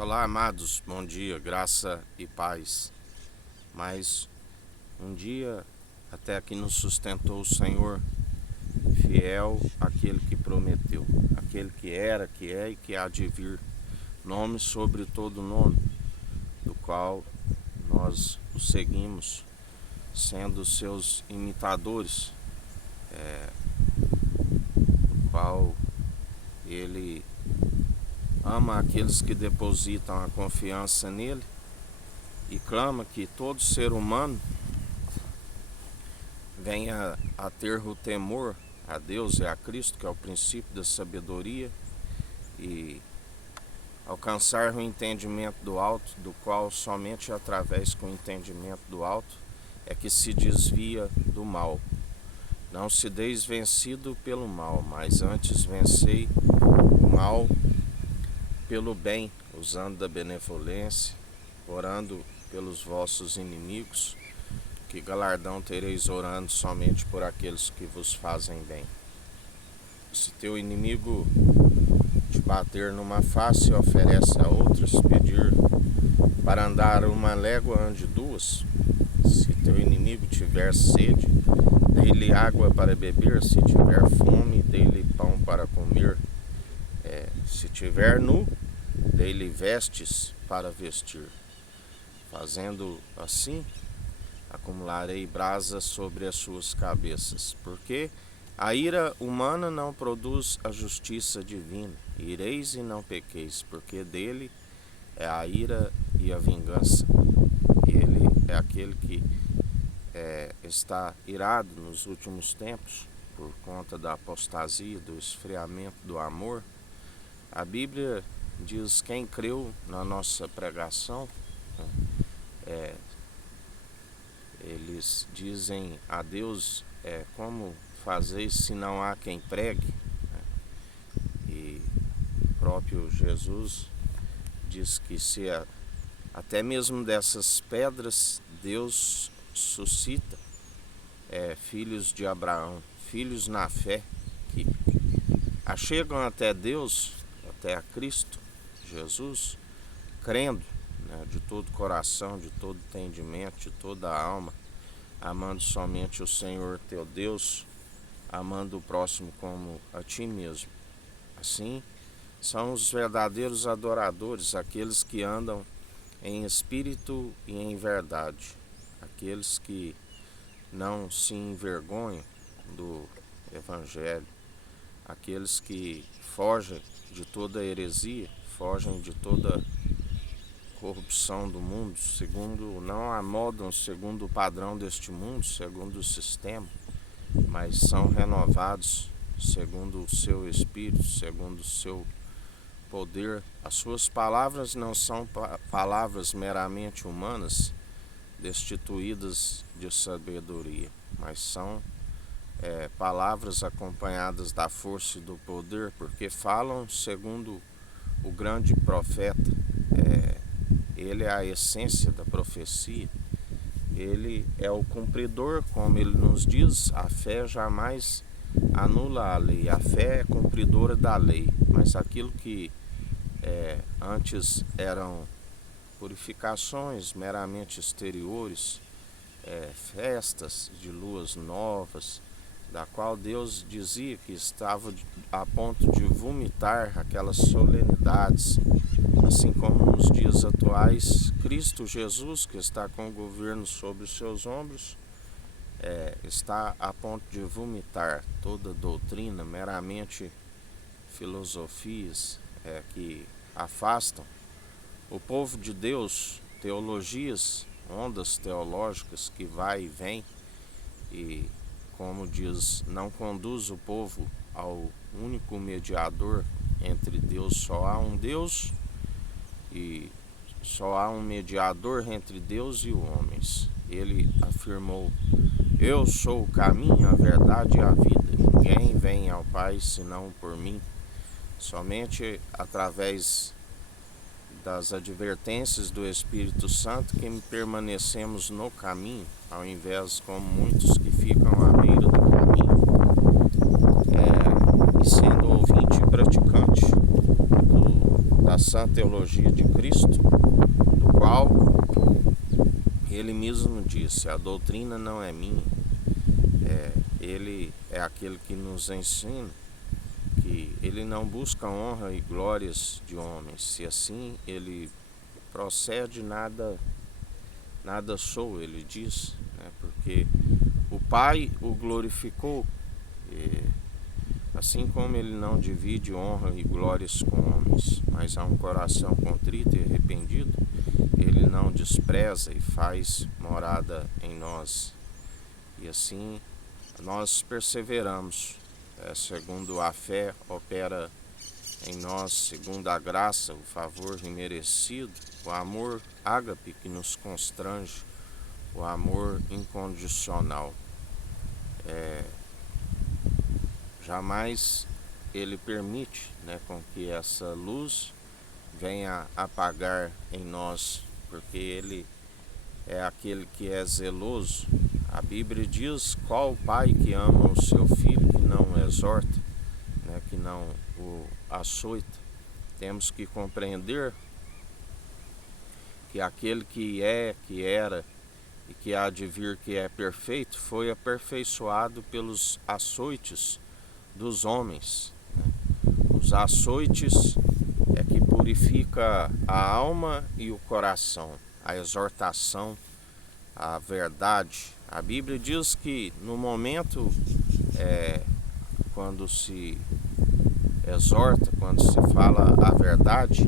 Olá, amados, bom dia, graça e paz. Mais um dia até que nos sustentou o Senhor, fiel àquele que prometeu, aquele que era, que é e que há de vir, nome sobre todo nome, do qual nós o seguimos, sendo seus imitadores, do qual ele ama aqueles que depositam a confiança nele e clama que todo ser humano venha a ter o temor a Deus e a Cristo, que é o princípio da sabedoria, e alcançar o entendimento do alto, do qual somente através do entendimento do alto é que se desvia do mal. Não se deis vencido pelo mal, mas antes vencei o mal pelo bem, usando da benevolência, orando pelos vossos inimigos, que galardão tereis orando somente por aqueles que vos fazem bem. Se teu inimigo te bater numa face, oferece a outras, pedir para andar uma légua, ande duas. Se teu inimigo tiver sede, dê-lhe água para beber. Se tiver fome, dê-lhe pão para comer. Se tiver nu, dê-lhe vestes para vestir. Fazendo assim, acumularei brasa sobre as suas cabeças, porque a ira humana não produz a justiça divina. Ireis e não pequeis, porque dele é a ira e a vingança. Ele é aquele que está irado nos últimos tempos, por conta da apostasia, do esfriamento do amor. A Bíblia diz: quem creu na nossa pregação, eles dizem a Deus, como fazeis se não há quem pregue? E o próprio Jesus diz que se até mesmo dessas pedras Deus suscita filhos de Abraão, filhos na fé, que achegam até Deus, até a Cristo Jesus, crendo, de todo coração, de todo entendimento, de toda a alma, amando somente o Senhor teu Deus, amando o próximo como a ti mesmo. Assim são os verdadeiros adoradores, aqueles que andam em espírito e em verdade, aqueles que não se envergonham do Evangelho, aqueles que fogem de toda heresia, fogem de toda corrupção do mundo, não amodam segundo o padrão deste mundo, segundo o sistema, mas são renovados segundo o seu espírito, segundo o seu poder. As suas palavras não são palavras meramente humanas, destituídas de sabedoria, mas são palavras acompanhadas da força e do poder, porque falam segundo o grande profeta. Ele é a essência da profecia, ele é o cumpridor, como ele nos diz. A fé jamais anula a lei, a fé é cumpridora da lei, mas aquilo que antes eram purificações meramente exteriores, festas de luas novas, da qual Deus dizia que estava a ponto de vomitar aquelas solenidades, assim como nos dias atuais, Cristo Jesus, que está com o governo sobre os seus ombros, está a ponto de vomitar toda doutrina, meramente filosofias que afastam o povo de Deus, teologias, ondas teológicas que vai e vem, e, como diz, não conduz o povo ao único mediador entre Deus. Só há um Deus e só há um mediador entre Deus e os homens. Ele afirmou: eu sou o caminho, a verdade e a vida. Ninguém vem ao Pai senão por mim. Somente através das advertências do Espírito Santo que permanecemos no caminho, ao invés como muitos que ficam à beira do caminho, e sendo ouvinte e praticante da na sã teologia de Cristo, do qual ele mesmo disse: a doutrina não é minha, ele é aquele que nos ensina que ele não busca honra e glórias de homens, se assim ele procede, nada sou, ele diz, né? Porque o Pai o glorificou, assim como ele não divide honra e glórias com homens, mas há um coração contrito e arrependido, ele não despreza e faz morada em nós. E assim nós perseveramos, segundo a fé opera em nós, segundo a graça, o favor imerecido, o amor ágape que nos constrange, o amor incondicional. Jamais ele permite, né, com que essa luz venha apagar em nós, porque ele é aquele que é zeloso. A Bíblia diz: qual o pai que ama o seu filho, que não o exorta, né, que não o açoita? Temos que compreender que aquele que é, que era e que há de vir, que é perfeito, foi aperfeiçoado pelos açoites dos homens. Os açoites é que purifica a alma e o coração, a exortação, a verdade. A Bíblia diz que no momento quando se exorta, quando se fala a verdade,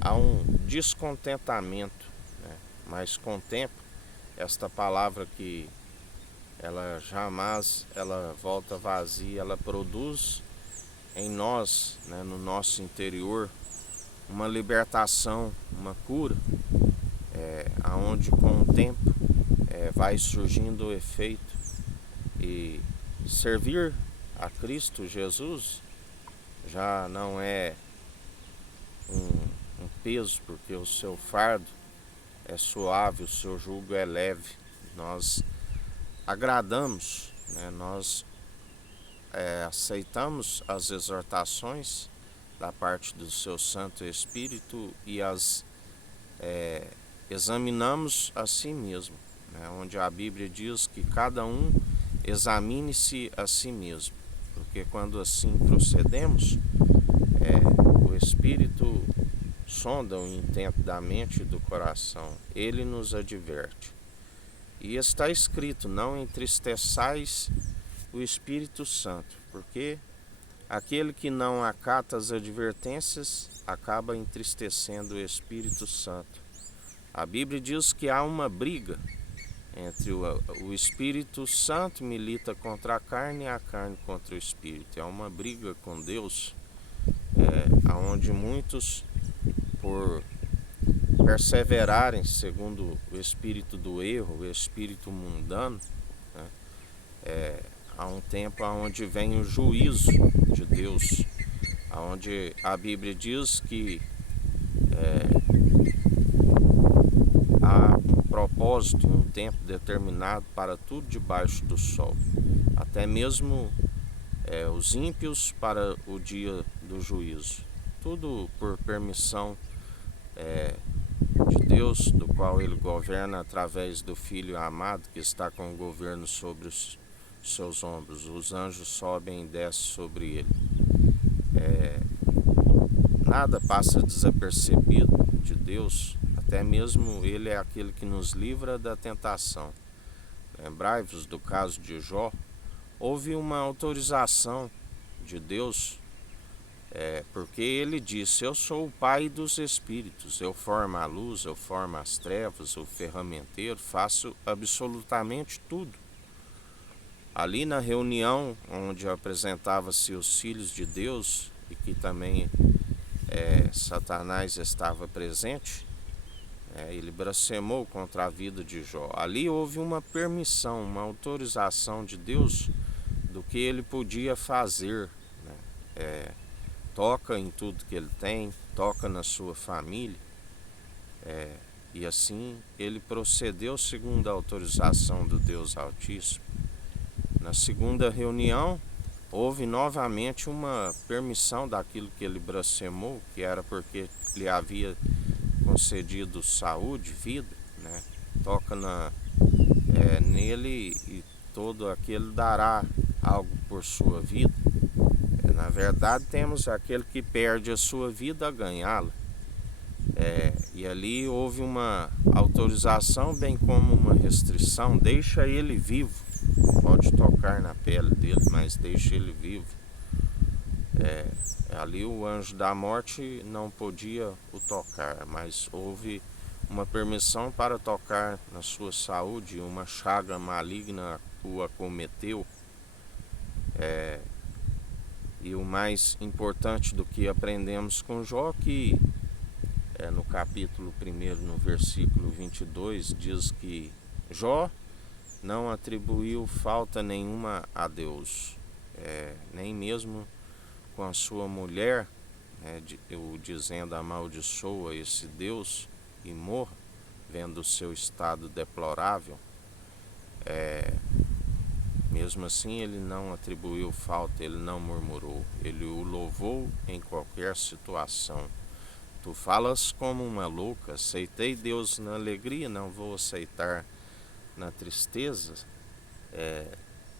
há um descontentamento, né? Mas com o tempo, esta palavra que ela jamais volta vazia, ela produz em nós, né, no nosso interior, uma libertação, uma cura, aonde com o tempo vai surgindo o efeito. E servir a Cristo Jesus já não é um peso, porque o seu fardo é suave, o seu jugo é leve. Nós agradamos, né? Nós aceitamos as exortações da parte do seu Santo Espírito e as examinamos a si mesmo, né? Onde a Bíblia diz que cada um examine-se a si mesmo, porque quando assim procedemos, o Espírito sonda o intento da mente e do coração, ele nos adverte. E está escrito: não entristeçais o Espírito Santo, porque aquele que não acata as advertências acaba entristecendo o Espírito Santo. A Bíblia diz que há uma briga entre o Espírito Santo, milita contra a carne, e a carne contra o Espírito. É uma briga com Deus, onde muitos, por perseverarem segundo o espírito do erro, o espírito mundano, né, há um tempo onde vem o juízo de Deus, onde a Bíblia diz que há um propósito, um tempo determinado para tudo debaixo do sol, até mesmo os ímpios para o dia do juízo, tudo por permissão de Deus, do qual ele governa através do Filho amado, que está com o governo sobre os seus ombros. Os anjos sobem e descem sobre ele. Nada passa desapercebido de Deus, até mesmo ele é aquele que nos livra da tentação. Lembrai-vos do caso de Jó. Houve uma autorização de Deus, porque ele disse: eu sou o pai dos espíritos, eu formo a luz, eu formo as trevas, o ferramenteiro, faço absolutamente tudo. Ali na reunião onde apresentava-se os filhos de Deus e que também Satanás estava presente, ele blasfemou contra a vida de Jó. Ali houve uma permissão, uma autorização de Deus do que ele podia fazer, né? Toca em tudo que ele tem, toca na sua família, e assim ele procedeu segundo a autorização do Deus Altíssimo. Na segunda reunião houve novamente uma permissão daquilo que ele blasfemou, que era porque lhe havia concedido saúde, vida, né? Toca nele e todo aquele dará algo por sua vida. Na verdade, temos aquele que perde a sua vida a ganhá-la. E ali houve uma autorização, bem como uma restrição. Deixa ele vivo. Pode tocar na pele dele, mas deixa ele vivo. Ali o anjo da morte não podia o tocar, mas houve uma permissão para tocar na sua saúde. Uma chaga maligna o acometeu. E o mais importante do que aprendemos com Jó, que no capítulo 1, no versículo 22, diz que Jó não atribuiu falta nenhuma a Deus, nem mesmo com a sua mulher, dizendo amaldiçoa esse Deus e morra, vendo o seu estado deplorável. Mesmo assim, ele não atribuiu falta, ele não murmurou, ele o louvou em qualquer situação. Tu falas como uma louca, aceitei Deus na alegria, não vou aceitar na tristeza.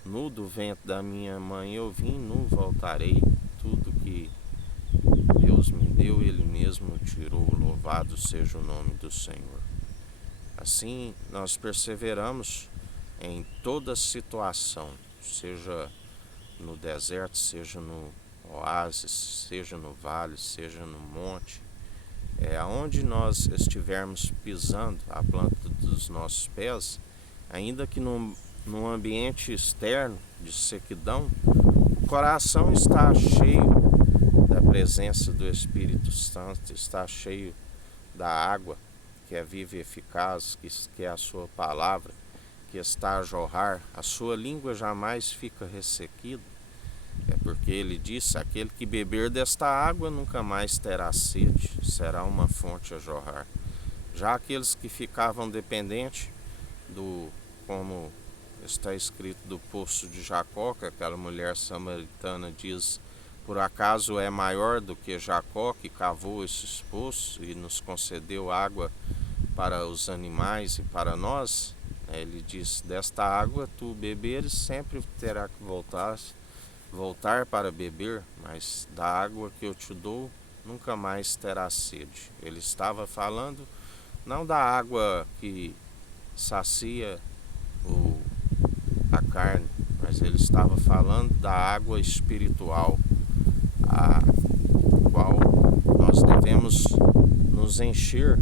Nu do ventre da minha mãe eu vim, nu voltarei. Tudo que Deus me deu, Ele mesmo tirou. Louvado seja o nome do Senhor. Assim nós perseveramos em toda situação, seja no deserto, seja no oásis, seja no vale, seja no monte. Aonde nós estivermos pisando a planta dos nossos pés, ainda que num ambiente externo de sequidão, o coração está cheio da presença do Espírito Santo, está cheio da água que é viva e eficaz, que é a sua palavra, que está a jorrar. A sua língua jamais fica ressequida, porque ele disse: aquele que beber desta água nunca mais terá sede, será uma fonte a jorrar. Já aqueles que ficavam dependentes como está escrito, do poço de Jacó, que aquela mulher samaritana diz: por acaso é maior do que Jacó, que cavou esses poços e nos concedeu água para os animais e para nós? Ele diz: desta água tu beberes, sempre terá que voltar para beber, mas da água que eu te dou nunca mais terá sede. Ele estava falando não da água que sacia a carne, mas ele estava falando da água espiritual, a qual nós devemos nos encher,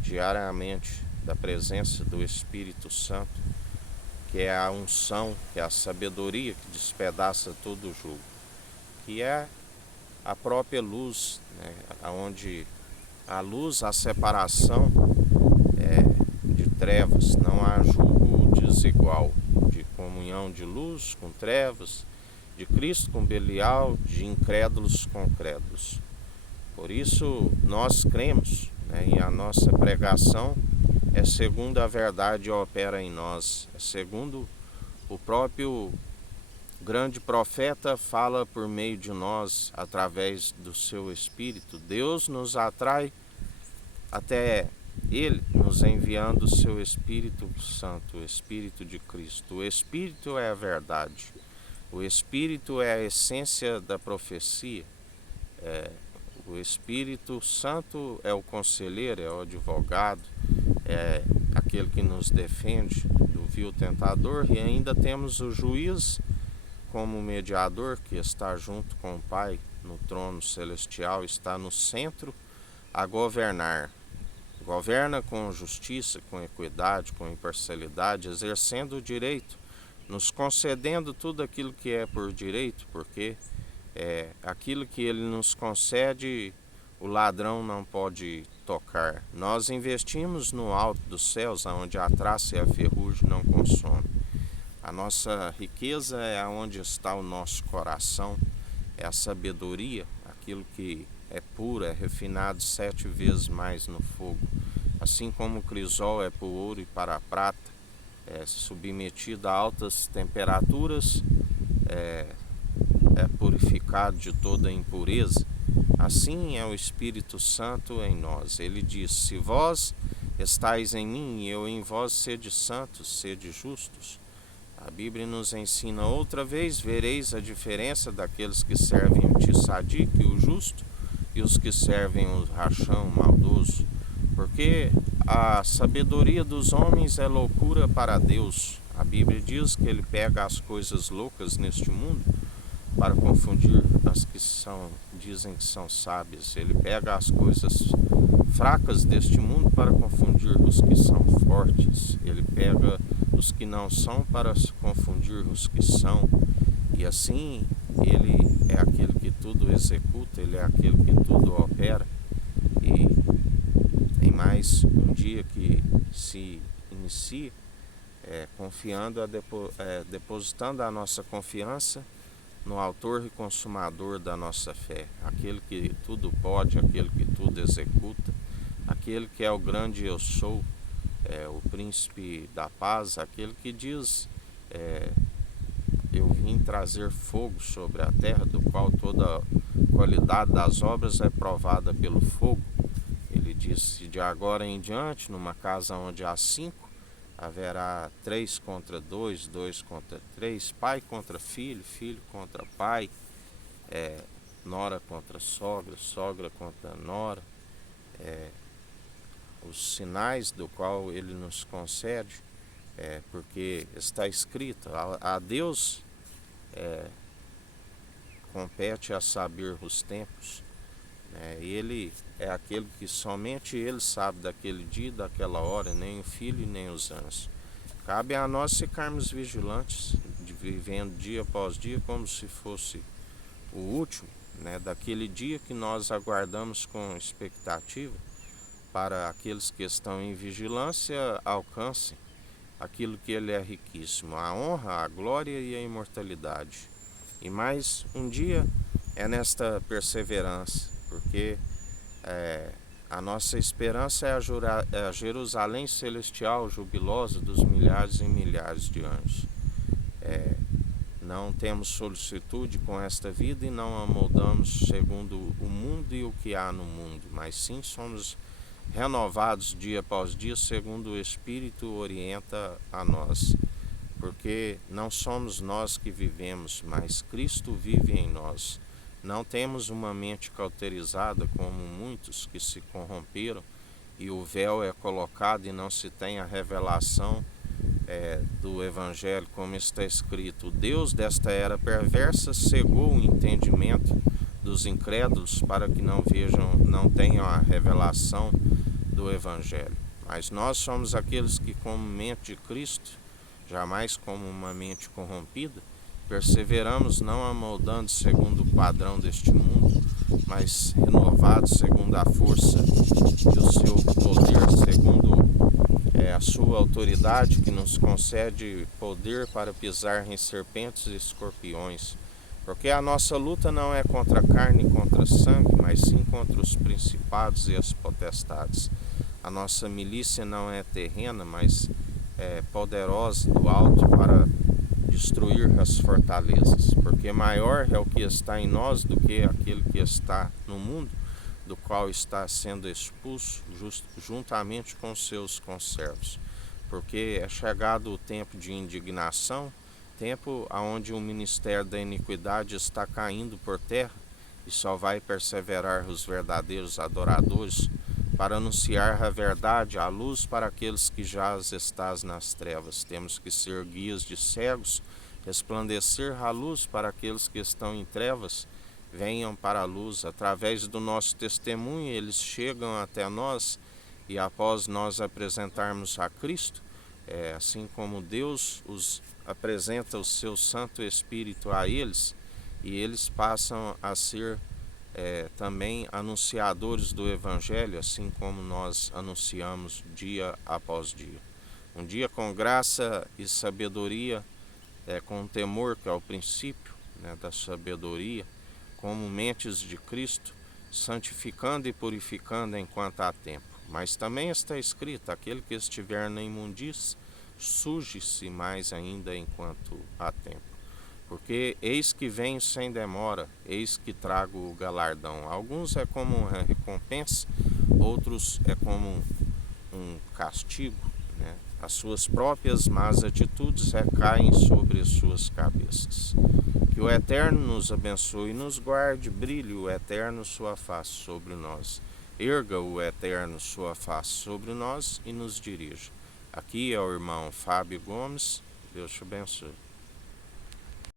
diariamente da presença do Espírito Santo, que é a unção, que é a sabedoria que despedaça todo o jugo, que é a própria luz, onde a luz, a separação de trevas, não há jugo desigual, de comunhão de luz com trevas, de Cristo com Belial, de incrédulos com crédulos. Por isso nós cremos, e a nossa pregação é segundo a verdade opera em nós, é segundo o próprio grande profeta fala por meio de nós, através do seu Espírito. Deus nos atrai até Ele, nos enviando o seu Espírito Santo, o Espírito de Cristo. O Espírito é a verdade, o Espírito é a essência da profecia. O Espírito Santo é o conselheiro, é o advogado, é aquele que nos defende do vil tentador, e ainda temos o juiz como mediador, que está junto com o Pai no trono celestial, está no centro a governar. Governa com justiça, com equidade, com imparcialidade, exercendo o direito, nos concedendo tudo aquilo que é por direito, porque aquilo que Ele nos concede, o ladrão não pode tocar. Nós investimos no alto dos céus, onde a traça e a ferrugem não consomem. A nossa riqueza é onde está o nosso coração, é a sabedoria, aquilo que é puro, é refinado 7 vezes mais no fogo. Assim como o crisol é para o ouro e para a prata, é submetido a altas temperaturas, purificado de toda impureza, assim é o Espírito Santo em nós. Ele diz: se vós estáis em mim e eu em vós, sede santos, sede justos. A Bíblia nos ensina outra vez: vereis a diferença daqueles que servem o tissadique, o justo, e os que servem o rachão, o maldoso. Porque a sabedoria dos homens é loucura para Deus. A Bíblia diz que ele pega as coisas loucas neste mundo para confundir as que dizem que são sábias. Ele pega as coisas fracas deste mundo para confundir os que são fortes. Ele pega os que não são para confundir os que são. E assim ele é aquele que tudo executa, ele é aquele que tudo opera. E em mais um dia que se inicia, confiando, depositando a nossa confiança no autor e consumador da nossa fé, aquele que tudo pode, aquele que tudo executa, aquele que é o grande eu sou, o príncipe da paz, aquele que diz: eu vim trazer fogo sobre a terra, do qual toda qualidade das obras é provada pelo fogo. Ele disse: de agora em diante, numa casa onde há 5, haverá 3 contra 2, 2 contra 3, pai contra filho, filho contra pai, nora contra sogra, sogra contra nora. Os sinais do qual ele nos concede, porque está escrito: a Deus compete a saber os tempos. Ele é aquele que somente ele sabe daquele dia, daquela hora, nem o filho nem os anjos. Cabe a nós ficarmos vigilantes, vivendo dia após dia como se fosse o último, daquele dia que nós aguardamos com expectativa, para aqueles que estão em vigilância alcancem aquilo que ele é riquíssimo, a honra, a glória e a imortalidade. E mais um dia é nesta perseverança, porque a nossa esperança é a Jerusalém celestial jubilosa dos milhares e milhares de anjos. Não temos solicitude com esta vida e não a moldamos segundo o mundo e o que há no mundo, mas sim somos renovados dia após dia segundo o Espírito orienta a nós. Porque não somos nós que vivemos, mas Cristo vive em nós. Não temos uma mente cauterizada como muitos que se corromperam e o véu é colocado e não se tem a revelação do Evangelho, como está escrito: o Deus desta era perversa cegou o entendimento dos incrédulos para que não vejam, não tenham a revelação do Evangelho. Mas nós somos aqueles que, como mente de Cristo, jamais como uma mente corrompida, perseveramos não amoldando segundo o padrão deste mundo, mas renovados segundo a força do seu poder, segundo a sua autoridade, que nos concede poder para pisar em serpentes e escorpiões. Porque a nossa luta não é contra a carne e contra sangue, mas sim contra os principados e as potestades. A nossa milícia não é terrena, mas poderosa do alto para destruir as fortalezas, porque maior é o que está em nós do que aquele que está no mundo, do qual está sendo expulso juntamente com seus conservos. Porque é chegado o tempo de indignação, tempo onde o ministério da iniquidade está caindo por terra, e só vai perseverar os verdadeiros adoradores para anunciar a verdade, a luz para aqueles que jaz estás nas trevas. Temos que ser guias de cegos, resplandecer a luz para aqueles que estão em trevas, venham para a luz. Através do nosso testemunho, eles chegam até nós, e após nós apresentarmos a Cristo, assim como Deus os apresenta o seu Santo Espírito a eles, e eles passam a ser também anunciadores do Evangelho, assim como nós anunciamos dia após dia. Um dia com graça e sabedoria, com temor, que é o princípio da sabedoria, como mentes de Cristo, santificando e purificando enquanto há tempo. Mas também está escrito: aquele que estiver na imundícia, suje-se mais ainda enquanto há tempo. Porque eis que venho sem demora, eis que trago o galardão. Alguns é como uma recompensa, outros é como um castigo, né? As suas próprias más atitudes recaem sobre as suas cabeças. Que o Eterno nos abençoe e nos guarde, brilhe o Eterno sua face sobre nós. Erga o Eterno sua face sobre nós e nos dirija. Aqui é o irmão Fábio Gomes. Deus te abençoe.